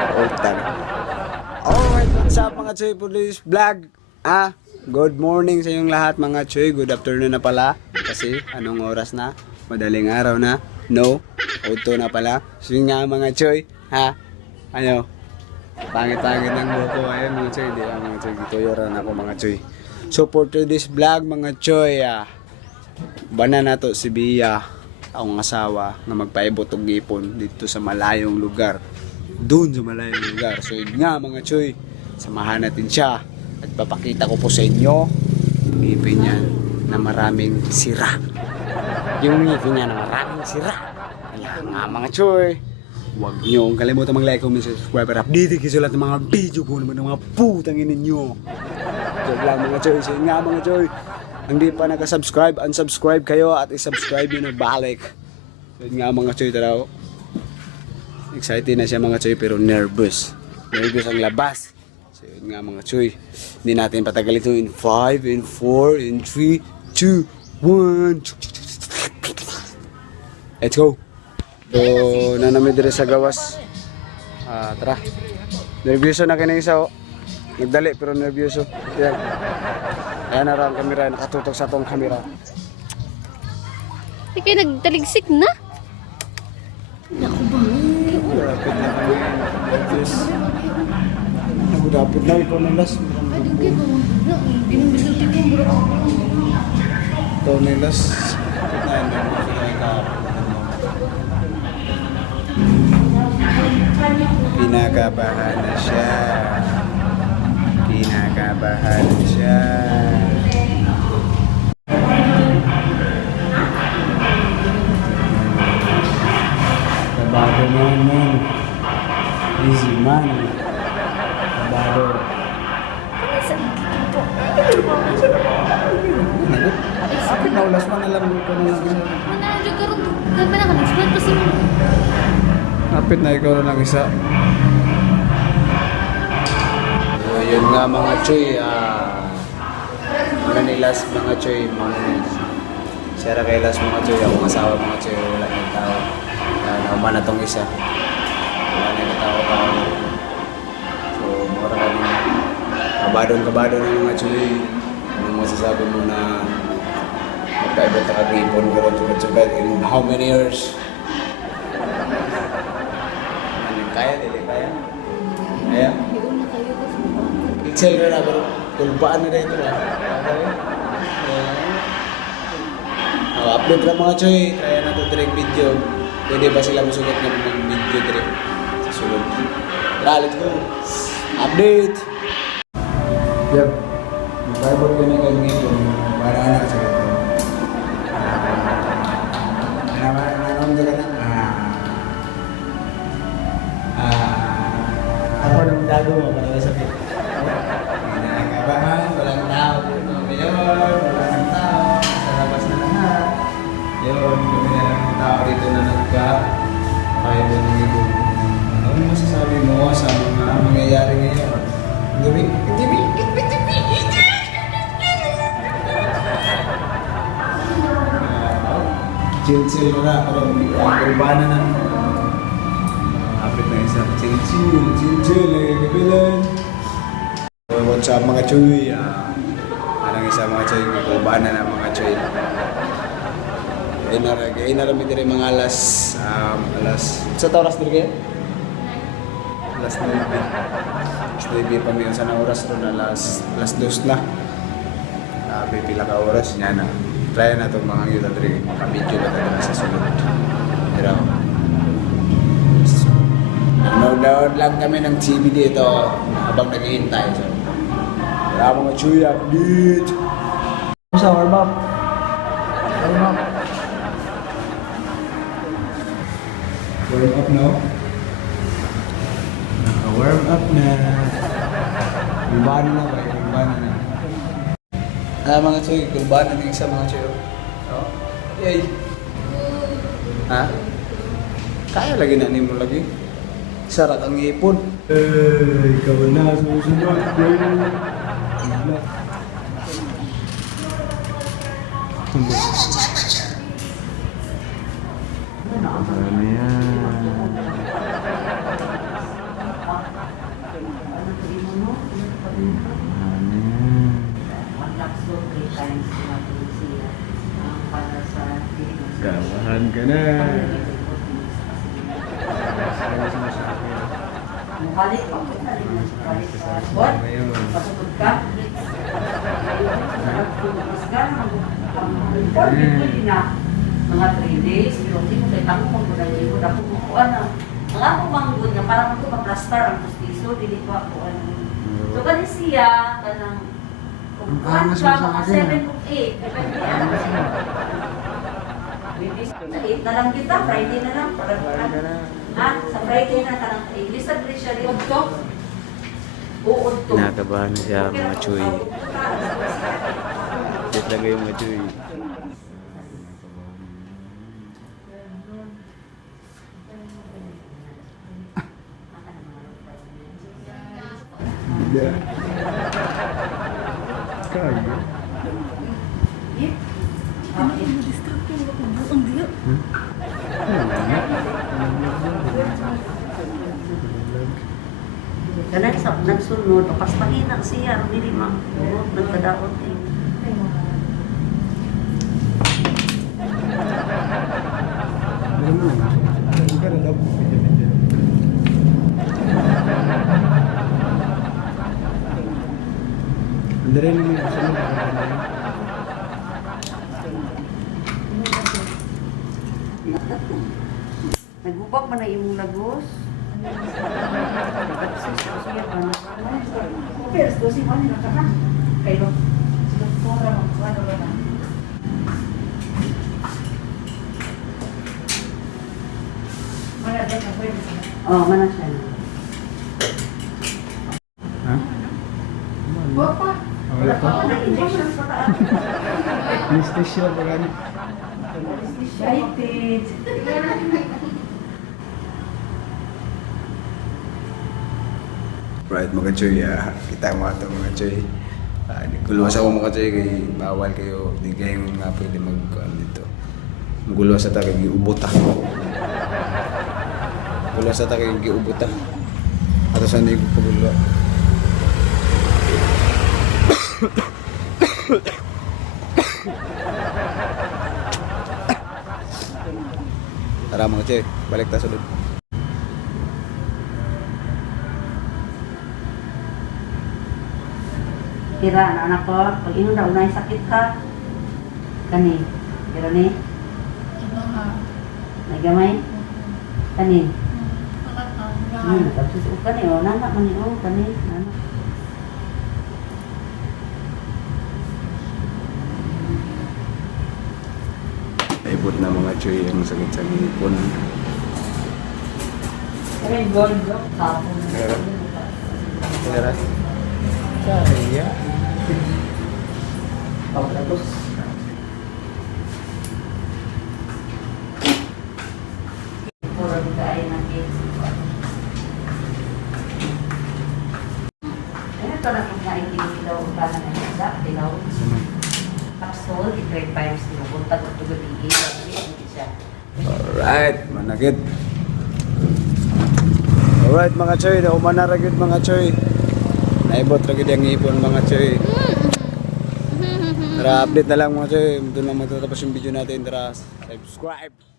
Utang. Alright, what's up mga Choy Police Vlog? Good morning sa inyong lahat mga Choy. Good afternoon na pala. Kasi anong oras na? Madaling araw na? No? Auto na pala. So yun nga mga Choy. Ano? Pangit-pangit ng buko. Ayun mga Choy. Di ba mga Choy? Tuyoran ako mga Choy. So for today's vlog mga Choy, bana na to si Bia, akong asawa, na magpaibot og gipon dito sa malayong lugar. Doon sa malayong lugar. So yun nga mga Choy, samahan natin siya at papakita ko po sa inyo ngipin niya na maraming sira. Yung ngipin niya na maraming sira. Kaya nga mga Choy, huwag nyo kalimutan mag-like, comment, subscribe para update kayo sa lahat ng mga video ko naman ng mga putang inin nyo. Joke lang mga Choy. So yun nga mga Choy, hindi pa naka-subscribe, unsubscribe kayo at i-subscribe nyo na balik. So yun nga mga Choy, taraw. Excited na siya mga Choy pero nervous. Nervous ang labas. So yun nga mga Choy. Hindi natin patagal ito in 5, in 4, in 3, 2, 1. Let's go. So nanamid rin sa gawas. Tara. Nervyoso na kinang isa oh. Nagdali pero nervyoso. Yan. Ayan na ang kamera. Nakatutok sa tong kamera. Ikaw nagtaligsik na? Naku ba? Rapid na kami. Nervous. Nagudapod na ikaw ng last. Ikaw ng last. Pinakabahan na siya. Pinakabahan na siya. Kabado naman. Easy man. Kabado. Sakit na ulas man alam ko na lang. Manadyo ka rin. Ganda na ka. Nag-split pa siya. Kapit na ikaw na ng isa. So, yun nga mga Choy. Manilas mga Choy. Siyara kay Las mga Choy. Akong asawa mga Choy. Wala ng tao. Nauman na tong isa. Wala na yung tao. So, mura ka din. Kabado ng mga Choy. Anong masasabi mo na magkaibot na kag-ipon ko rin sugat-sugat in how many years? Kaya, dili kaya. Kaya? Excel na pero tulbaan na rin ito na. Upload lang mga Choy. Try na ito direct video. Pwede ba sila masulat ng video direct sa sulod? Tara, let's go. Update! Yep. Mag-barbot ko na kayo ngayon. Para anak sa ito. Naman ka na. Ako nang dago mo para sa pito. Nakabahan, walang tao dito ngayon, walang tao, sa labas na lahat. Yun, kami na lang ng tao dito na nagka-kaya mo ng ito. Ano masasabi mo sa mga mangyayari ngayon? Gabi? Chill-chill mo na, pero urbana na. Apit na isa. Chill, kapilan. What's up mga Choy? Anong isa mga Choy? Kubahan na mga Choy. Kaya narami din mga alas. Sa oras din kayo? Alas 9. Alas 9 pa may na oras doon. Alas 2 na. Pipila ka oras niya na. Try na itong mga yuta rin. Makabidyo na ito sa sunod. Pero nanonood lang kami ng TV dito habang naghihintay. So, wala mga Choy update. Sa warm up. Warm up. Warm up now. Naka-warm up na. Kulbana na ba? Kulbana na. Mga Choy, kulbana na isa mga Choy. Oh. Yay. Ha? Kaya lagi na mo lagi. Sarat ang ipon. Ikaw na susunod. Ano yan? Balik pa. Balik pa. What? Pasugod ka? Mas gano'n ang report dito din na mga 3 days, pero hindi mo kayo tanong kung muna niyo, dapat kukuha na. Ang ako manggod nga, parang ito ma-plaster ang pustiso, dili ko ako ano. So, kani siya, kanang, kung kuhan ka, mga 7 kung 8, depende ano siya. Sa 8 na lang kita, Friday na lang. Ha? Sa Friday na kanang 8. Lisa siya rin. Uod to. Kinakabahan na siya mga Choy. Dito talaga yung mga Choy. Kaya. Ganun sa nagsunod, pas mahina siya, hindi mangurot, nagkadaot eh. Hindi rin yung kasunod. Nagbubak man na yung lagos. Pero dosi mo nila ka. Kayo. Sila magkuano ba na? Mana din na pwede. Oh, mana siya. Ha? Bapa. Wala pa. Injection pa ka. Anesthesia pa gani. Excited. Right mga Choy, kita mo ito mga Choy. Guluwas ako mga Choy, kay bawal kayo, di kayo nga pwede dito. Guluwas sa kay giubuta. Guluwas sa kay giubuta. Ato saan yung paguluwa. Tara mga Choy, balik ta sulod. Tira, anak ko, pag inon daw na sakit ka, kani, tira ni, nagamay, kani, pagsusuot kani, o, nanak man ni, o, kani, nanak. Naibot na mga Choy ang sakit sa ngipon. Kani, gold, tapon. Tara. Kaya. Pagkatapos. Puro dito ay nakis. Ito na kung naikinig daw ba na nagsasak, dilaw. Kapsul, i-3 times tinubunta ko ito gabi. Hindi siya. Alright, managid. Alright mga Choy, naumanaragid mga Choy. Naibot ragid ang ipon mga Choy. Tara, update na lang mga Choy. Doon lang magtatapos yung video natin. Tara, subscribe!